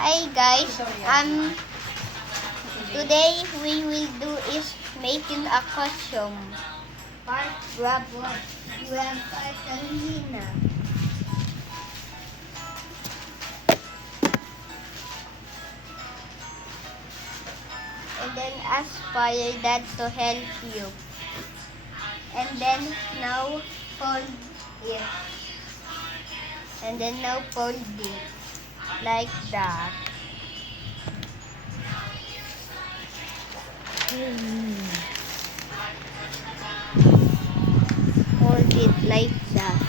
Hi guys, today we will do is making a costume. Grab Catalina. And then ask for your dad to help you. And then now fold it. And then now fold it like that. Hold it like that.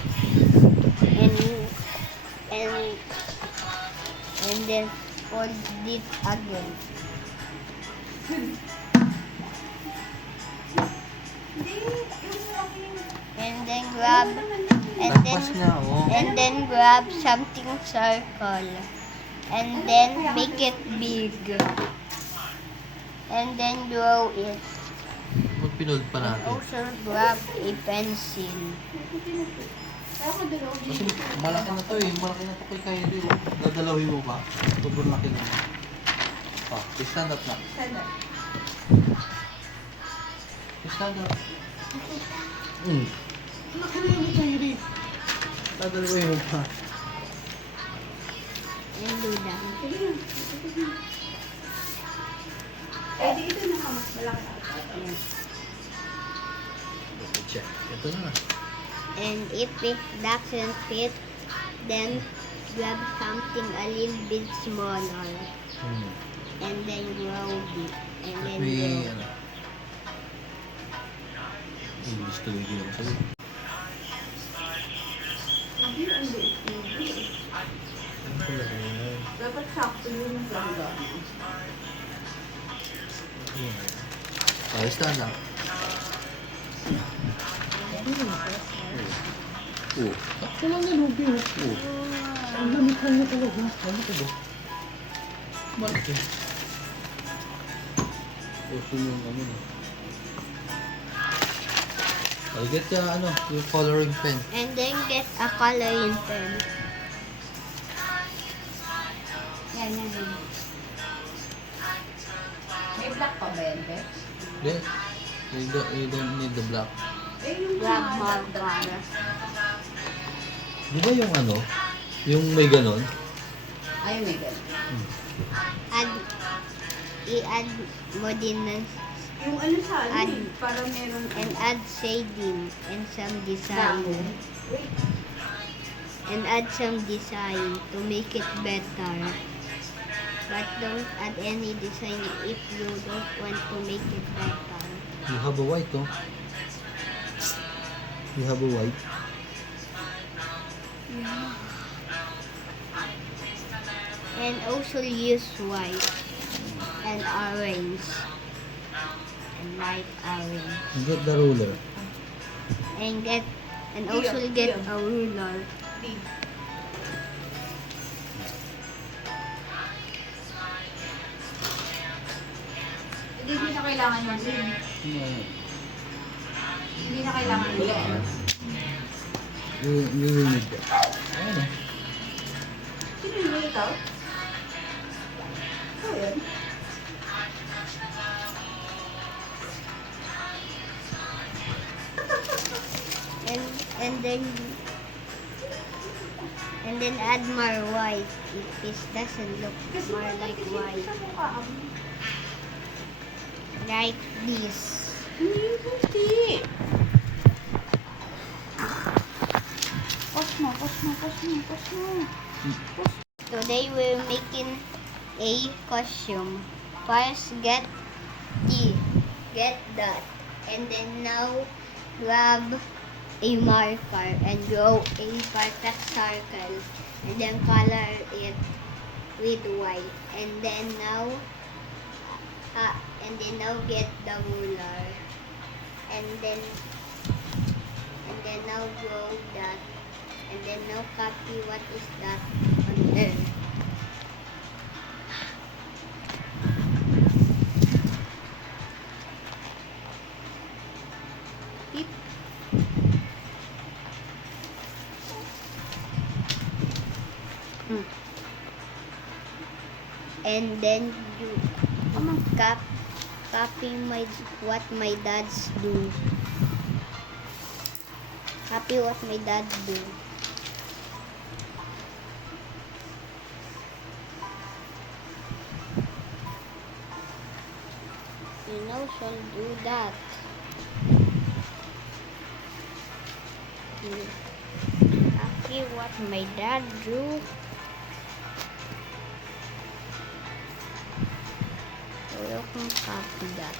And then fold it again. And then grab and then grab something circle. And then make it big. And then draw it. Magpinold pa natin. Also grab a pencil. Kasi malaki na to eh. Malaki na to kay Kylie. Dadalawin mo ba? Sobrang laki na. Stand up na. Stand up. Laki na yung Kylie. Dadalawin mo pa. And do that. Eh, di ito na mas malaki na. Yes. Check. Ito na. And if it doesn't fit, then grab something a little bit smaller. And then grow it. And then May grow. ano. Gusto yung ginawa sa'yo. Hindi, hindi. Ano pala yan? Dapat sakto yun ang ganda. Stand up. Sakto lang yan, Ruby. Ang lamitan niya talaga. Ano ito ba? Malaki. Sunod naman eh. I'll get yung coloring pen. And then get a coloring pen. Yan. May black pa ba yan, Beth? Yes. You don't need the black. Eh, yung Grab mga marker. Di ba yung may ganon? Ay, may ganun. I-add mo din ng Yung ano sa ano Add. eh, para meron and add shading and some design. Wait. And add some design to make it better. But don't add any design if you don't want to make it better. You have a white, oh. You have a white. And also use white and orange and light orange. You get the ruler. And also get a ruler. Hindi na kailangan yun. Hindi na kailangan yun. You will need that. Ayan, Sino yung ikaw? Oh, yan. And then add more white if it doesn't look more like white. Like this. Hindi. Pause mo. Today we're making a costume. First get that. And then now grab a marker and draw a perfect circle. And then color it with white. And then now get the ruler. And then now draw that. And then now copy what is that on there. Beep. and then you copy what my dads do. Copy what my dad do. You know, shall do that. Copy what my dad do. Wala kong copy that.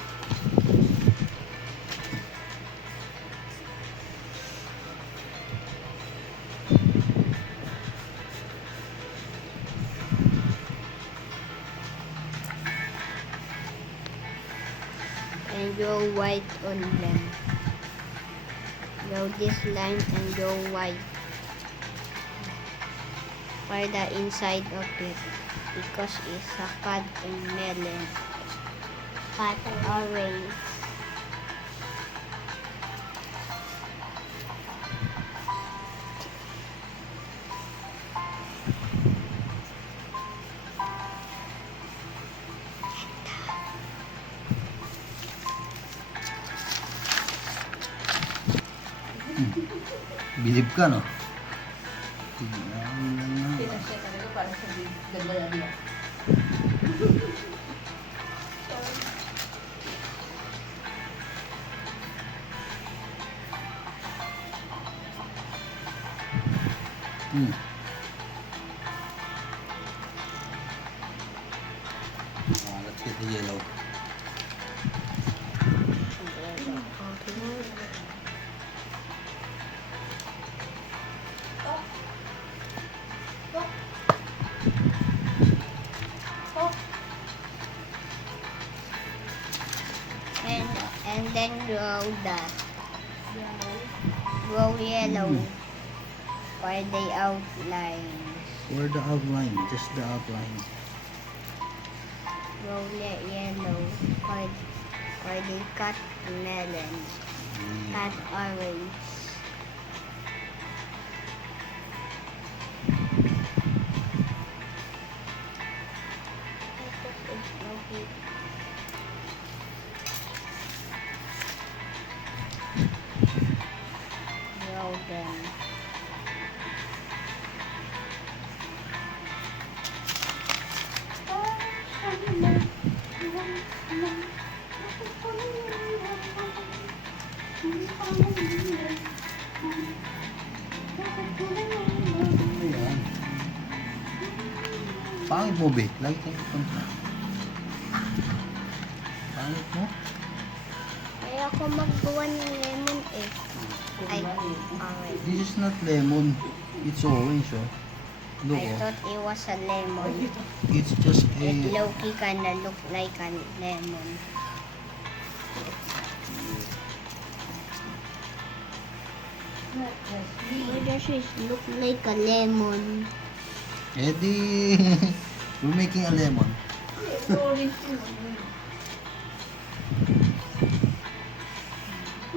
And go white on them. Go this line and go white for the inside of it because it's a cut and melon. Cut orange. Bilib ka, no? Pinasya talaga para sa ganda niya. Let's get the yellow. And then grow that. Grow yellow for the outline. For the outline, just the outline. Grow yellow for the cut melon. Cut orange. Grow them. Ayan. Pangit mo, be. Lagi tayo punta. Pangit mo? Kaya ako maggawa ng lemon eh. Ay, orange. This is not lemon. It's orange, oh. Look, I oh. thought it was a lemon. It's just It a... low-key kinda look like a lemon. Why does it look like a lemon? Eddie! We're making a lemon. Orange yun.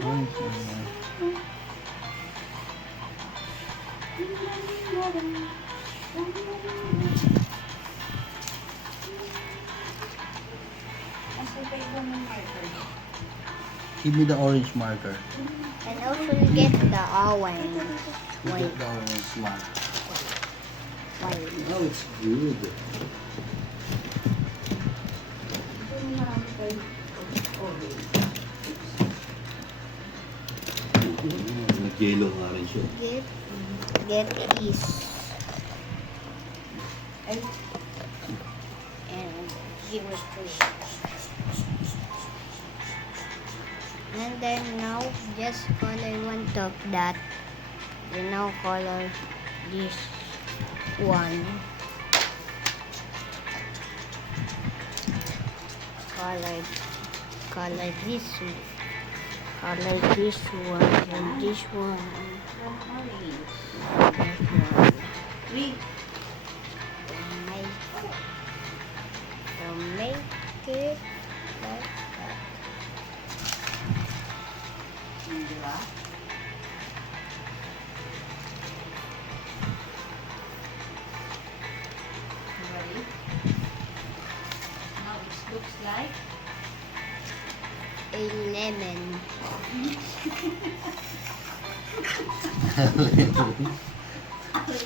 Orange, lemon. Kasi pa iba ng marker. Give me the orange marker. And also get the orange. You Wait. get the orange marker. Wait. Oh, it's good. Ito yung marami kayo. Orange. Nag-yellow nga rin siya. Get this. Ay, And give it to you. And then now just color one top that. You now color this one. Color this one. Color this one and this one. orange. This one. Read. To make it like that. Di ba? Ready? lemon.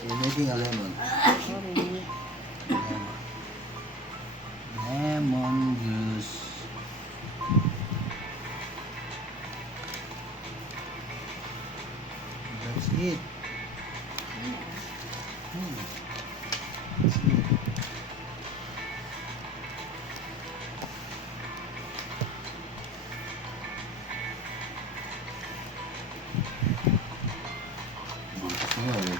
You're making a lemon. Sorry. Lemon juice. That's it. That's it. Bukas na nga eh.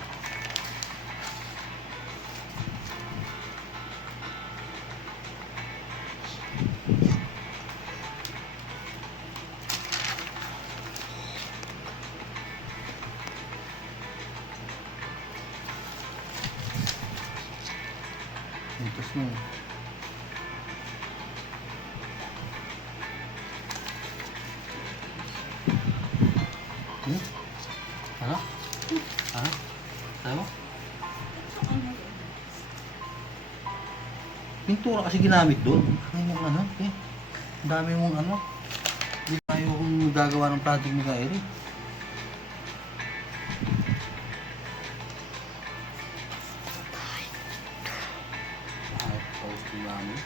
Bukas na. Hmm? Ano? Ano? Sabi mo? Pintura kasi ginamit doon. Ay, yung ano, eh. Ang dami mong ano. Hindi tayo kung gagawa ng project ni Kairi. Ay, post ko namin.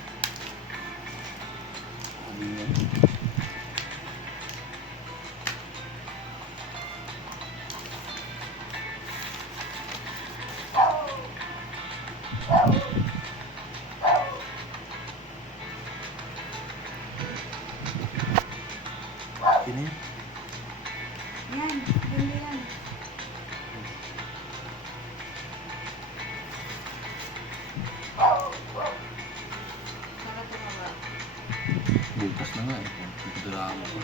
Sabi niya. Yun na yun. Yan, ganda yan. Sarap ito ba? Bukas na nga eh. Drama pa.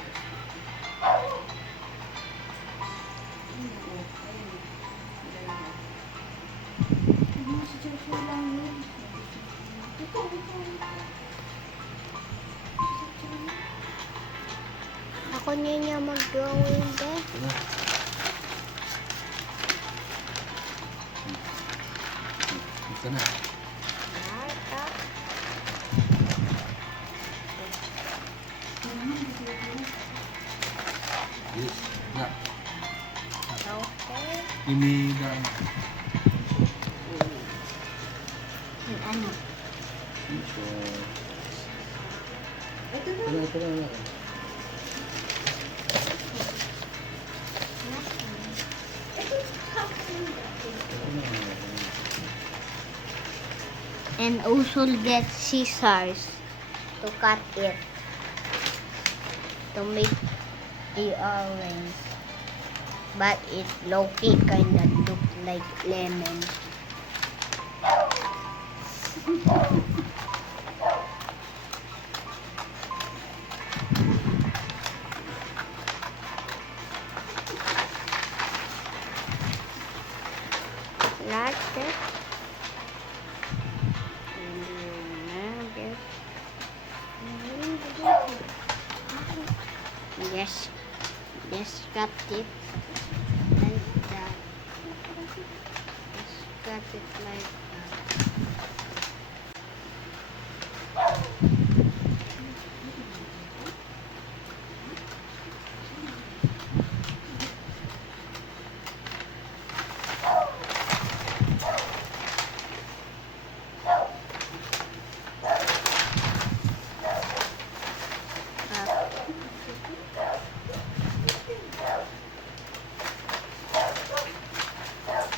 Si Joshua lang yun. Ito. Ako niya mag-drawing de. Ano? Ito na. Marta. Yes. Na. Okay. Inidan. Ano? So, Ito na. ito na. And also get scissors to cut it to make the orange, but it low-key kinda look like lemon. Like that. Yes, just cut it like that. Just cut it like that.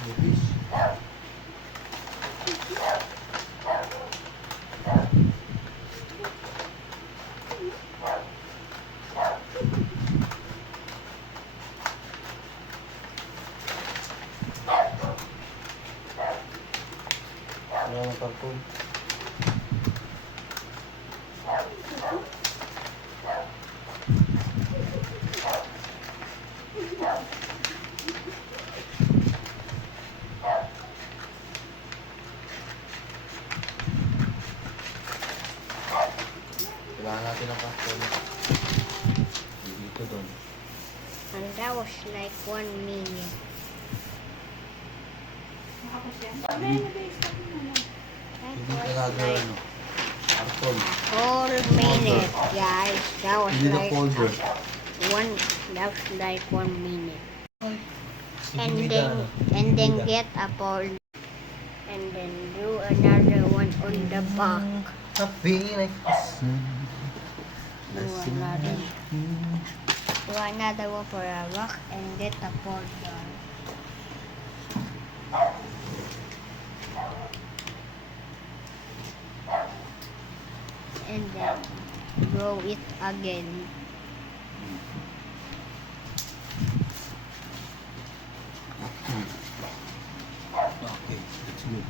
Movies. Wala ng cartoon. Kailangan natin ng cartoon. Dito doon. And that was like 1 minute. Nakapos yan. May nag-i-stop na lang. That Hindi was kailangan like ano. Cartoon. whole minute, guys. That was Hindi na like folder. like 1 minute. And Sige, then Mida. and then Mida. get a ball and then do another one on the back. Happy like this. Do another. Do another one for a rock and get a ball down. And then draw it again. Okay, that's good.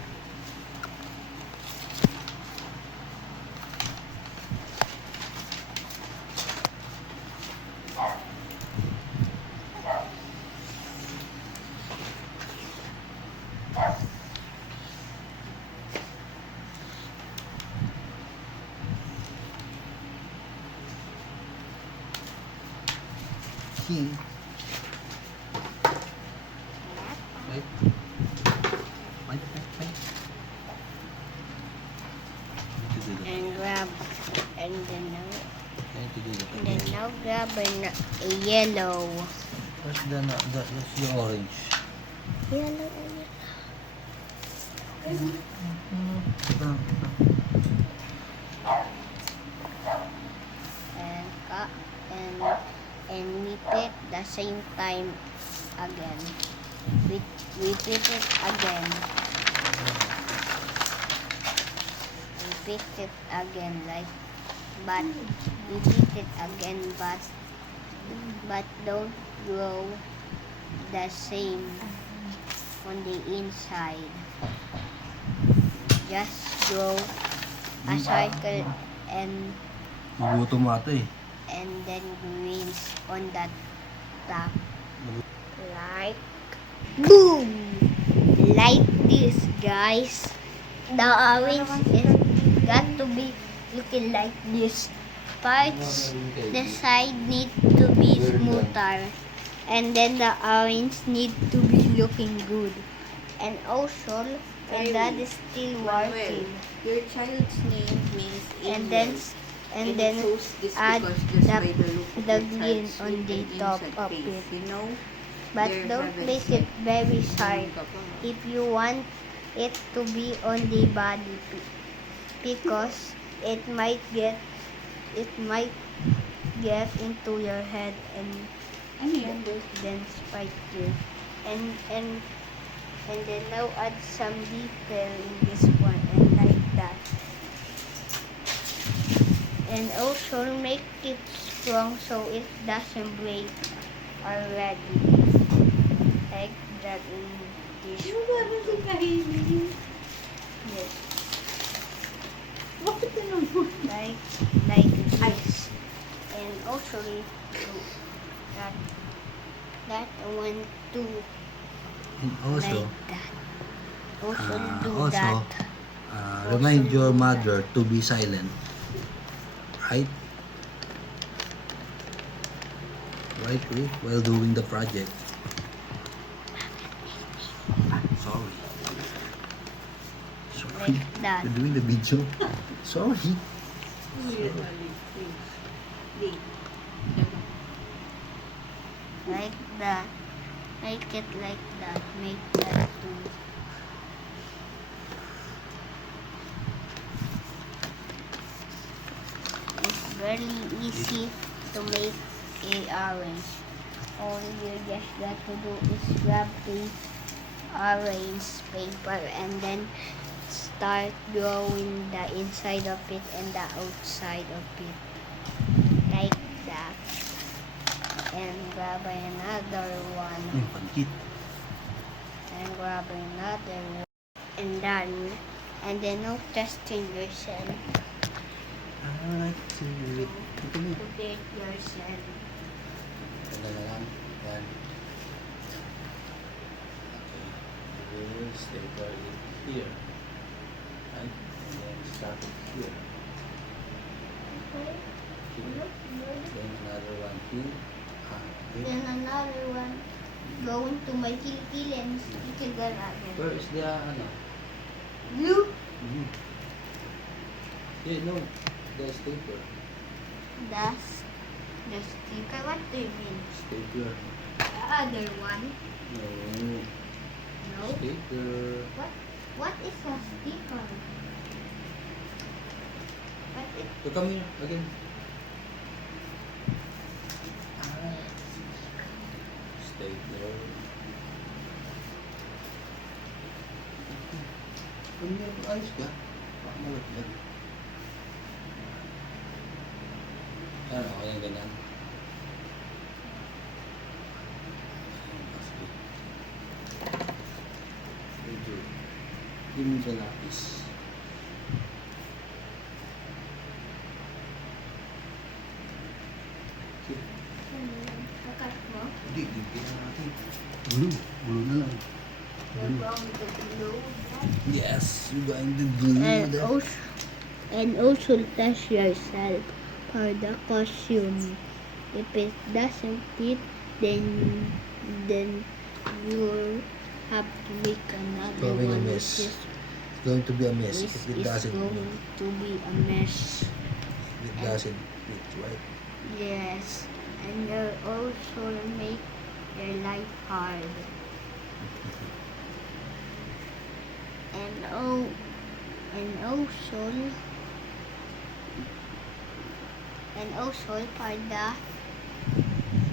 Right? Right. To do that. And grab and then now To do that and then again. now grab a yellow. Where's that's the orange. Yellow. And cut and repeat the same time again. Repeat it again. Repeat it again but repeat it again but don't go the same on the inside. Just draw a circle and Gugutom ata eh. then greens on the top. Like boom! Like this, guys. The orange is got to be looking like this. Parts, the side need to be smoother. And then the orange need to be looking good. And also, and that is still working. Your child's name means And angel. then it shows this add because just the, by the look of the your green child's on sweet the and top innocent of face, it. you know? But Their don't heavens make it very sharp ka pa. if you want it to be on the body because it might get into your head and Ano yan? then spike you. And then now add some detail in this one and like that. And also make it strong so it doesn't break already. Like that in this Ano ba ba si Kahiling? yes. Bakit naman? Like this. And also do that one too. And also, Like that. Also do also, that. remind your mother to be silent. Right? Right, Rick? While doing the project. Sorry. Sorry. Like that. You're doing the video. Sorry. Like that. Make it like that. Make that too. It's very easy to make a orange. All you just got to do is grab the orange paper and then start drawing the inside of it and the outside of it. Like that. And grab another one. Yung pancit. And grab another one. And done. And then no testing yourself. I like to do it. Ito mo. To get yourself. Ganda na lang. Yan. Okay. We'll staple it here. Right? And then start it here. Here. Then another one here. Here. Then another one. Going to my kilikili and stick it again. Where is the ano? Blue. Mm. Yeah, no. The stapler. That's The sticker, what do you mean? Stapler. The other one? No. No. Stapler. What is a sticker? What is So come here again. Stapler. Come here, ayos ka. Baka malaglag. Ano, okay yung ganyan? Medyo. Hindi mo sa lapis. kakat mo? Hindi, tingnan natin. Blue na lang. You're going to glue that? Yes, you're going to glue that. And also test yourself for the costume. If it doesn't fit, then you'll have to make another Going a one. mess. Which is, It's going to be a mess which if it is doesn't going to be a mess. if it doesn't fit, right? Yes, and you'll also make your life hard. And also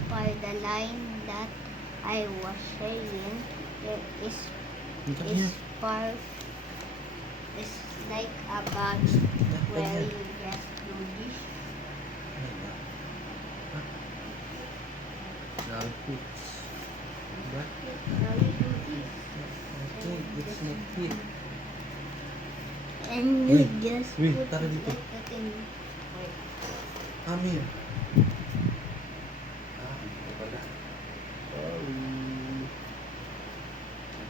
for the line that I was saying, there is part is like a badge where you get to this. Now it fits. But Now you do this. okay, it's not fit. And you Wait, just wait, put tara it dito. like that in. Wait. Come here. Ito pala. Sorry.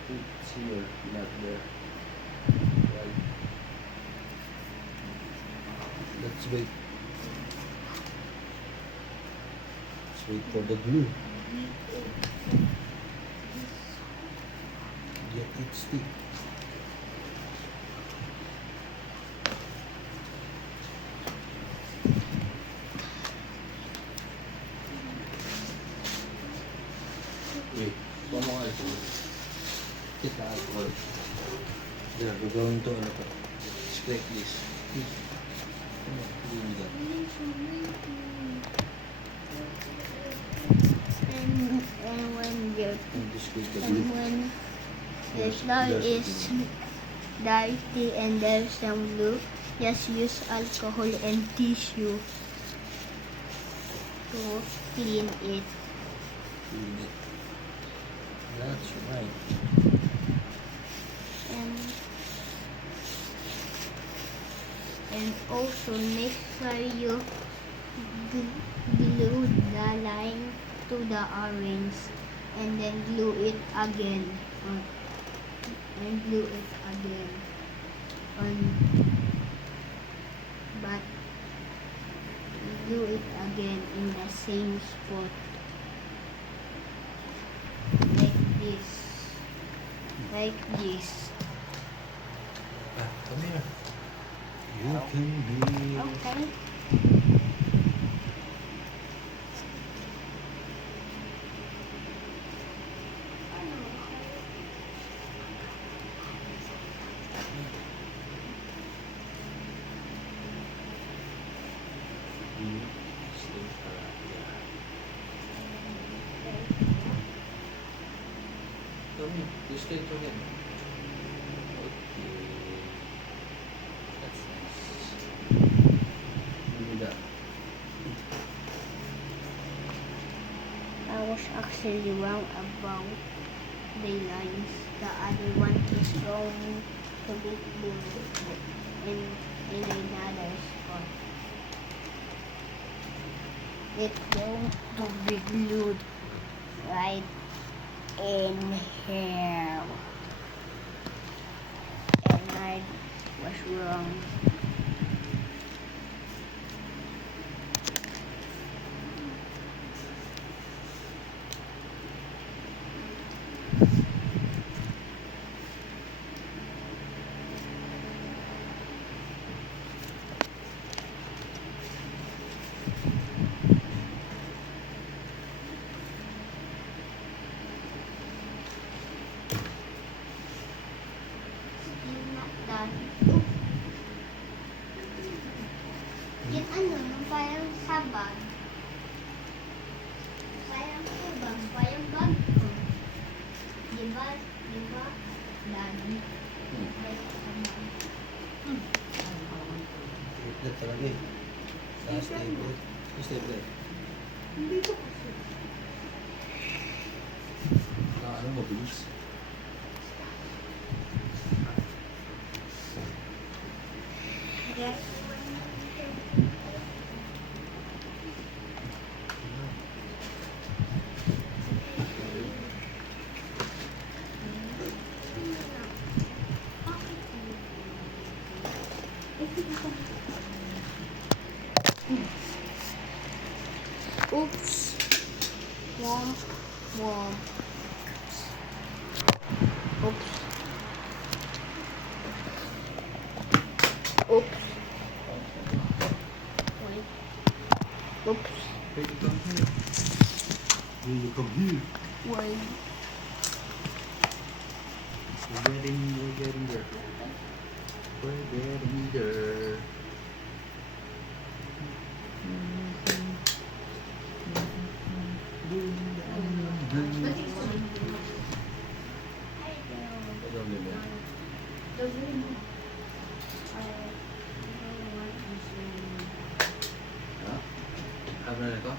It's here, not there. Right. Let's wait. Let's wait for the glue. Get it stick. Wait, paano ka ito? Kita alcohol. There, we're going to ano to? Scrape this. Doing that. And when your And this with the and glue. when your slime is dirty and there's some glue, just use alcohol and tissue to clean it. Clean it. That's right. And also make sure you glue the line to the orange and then glue it again. And glue it again. But glue it again in the same spot. Like this. Like this. Come here. You can be. Okay. Come here. You straight your head. Okay. That's nice. Give me that. I was actually wrong about the lines. The other one is going to be glued in another spot. It's going to be glued right in here. And I was wrong. Yan ano, yung parang sabag. Parang sabag, parang bag ko. Diba? Diba? Daddy. Parang sabag. Stapler talaga eh. Sa stapler. Yung stapler. Hindi ko kasi. Ano mabilis. Yes. Oops. Womp. Womp. Oops. Oops. Wait. Oops. Hey, you come here. Hey, you come here. Wait. We're getting there. We're getting there. Ito ang linya. Ha? Ano na ito?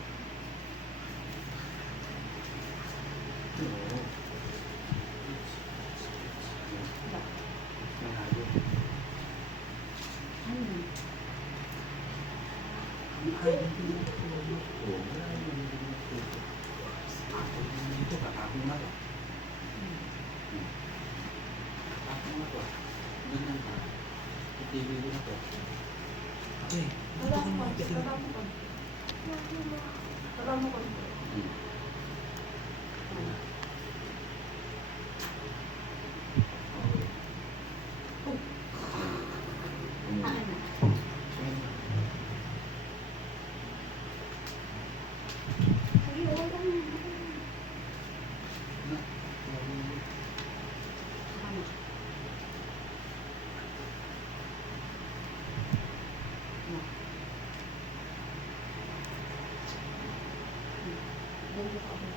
Oo. Manalo. Oo, dito, kakapong na to. Kakapong na to. Ganyan ka. Itigil na to. Okay. Wala mo konti. Wala mo konti. Wala mo konti. Sige, wala mo. Ano? No. Ganito ka ba?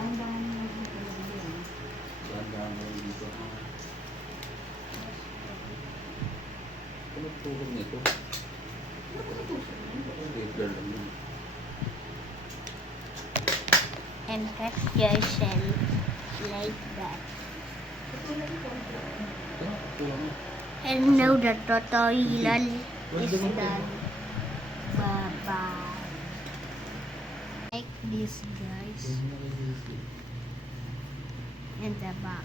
Dahan-dahan mo lang talaga yan. Dahan-dahan mo lang dito. Ano tulong nito? Stapler lang yun. And press yourself like that. Ito, tulong mo. And now the tutorial is done. Bye-bye. Like this, guys. In the back.